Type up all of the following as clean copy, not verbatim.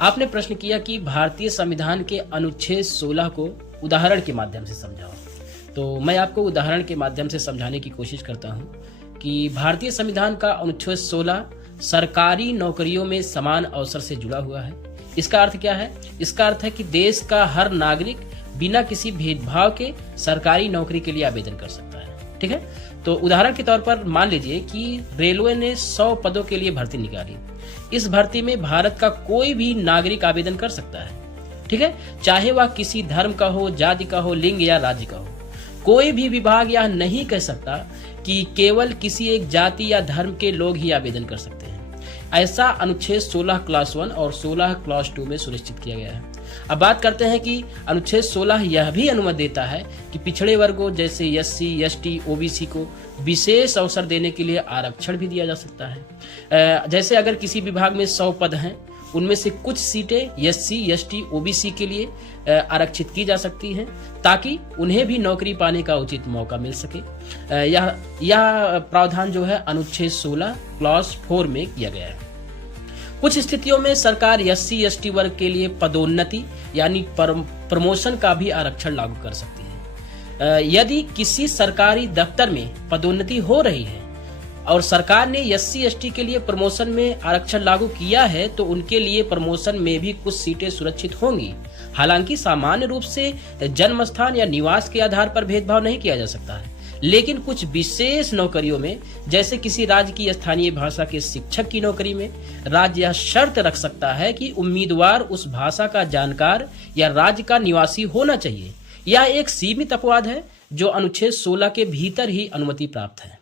आपने प्रश्न किया कि भारतीय संविधान के अनुच्छेद 16 को उदाहरण के माध्यम से समझाओ। तो मैं आपको उदाहरण के माध्यम से समझाने की कोशिश करता हूं कि भारतीय संविधान का अनुच्छेद 16 सरकारी नौकरियों में समान अवसर से जुड़ा हुआ है। इसका अर्थ क्या है? इसका अर्थ है कि देश का हर नागरिक बिना किसी भेदभाव के सरकारी नौकरी के लिए आवेदन कर सकता है। ठीक है, तो उदाहरण के तौर पर मान लीजिए कि रेलवे ने 100 पदों के लिए भर्ती निकाली। इस भर्ती में भारत का कोई भी नागरिक आवेदन कर सकता है। ठीक है, चाहे वह किसी धर्म का हो, जाति का हो, लिंग या राज्य का हो। कोई भी विभाग यह नहीं कह सकता कि केवल किसी एक जाति या धर्म के लोग ही आवेदन कर सकते हैं। ऐसा अनुच्छेद 16 क्लास 1 और 16 क्लास 2 में सुनिश्चित किया गया है। अब बात करते हैं कि अनुच्छेद 16 यह भी अनुमति देता है कि पिछड़े वर्गों जैसे SC, ST, OBC को विशेष अवसर देने के लिए आरक्षण भी दिया जा सकता है। जैसे अगर किसी विभाग में 100 पद हैं, उनमें से कुछ सीटें SC, ST, OBC के लिए आरक्षित की जा सकती हैं ताकि उन्हें भी नौकरी पाने का उचित मौका मिल सके। यह प्रावधान जो है अनुच्छेद 16 क्लास 4 में किया गया है। कुछ स्थितियों में सरकार SC, ST वर्ग के लिए पदोन्नति यानी प्रमोशन का भी आरक्षण लागू कर सकती है। यदि किसी सरकारी दफ्तर में पदोन्नति हो रही है और सरकार ने SC, ST के लिए प्रमोशन में आरक्षण लागू किया है तो उनके लिए प्रमोशन में भी कुछ सीटें सुरक्षित होंगी। हालांकि सामान्य रूप से जन्म स्थान या निवास के आधार पर भेदभाव नहीं किया जा सकता है, लेकिन कुछ विशेष नौकरियों में, जैसे किसी राज्य की स्थानीय भाषा के शिक्षक की नौकरी में, राज्य यह शर्त रख सकता है कि उम्मीदवार उस भाषा का जानकार या राज्य का निवासी होना चाहिए। यह एक सीमित अपवाद है जो अनुच्छेद 16 के भीतर ही अनुमति प्राप्त है।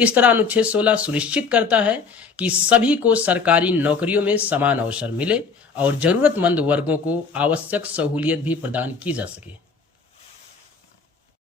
इस तरह अनुच्छेद 16 सुनिश्चित करता है कि सभी को सरकारी नौकरियों में समान अवसर मिले और जरूरतमंद वर्गों को आवश्यक सहूलियत भी प्रदान की जा सके।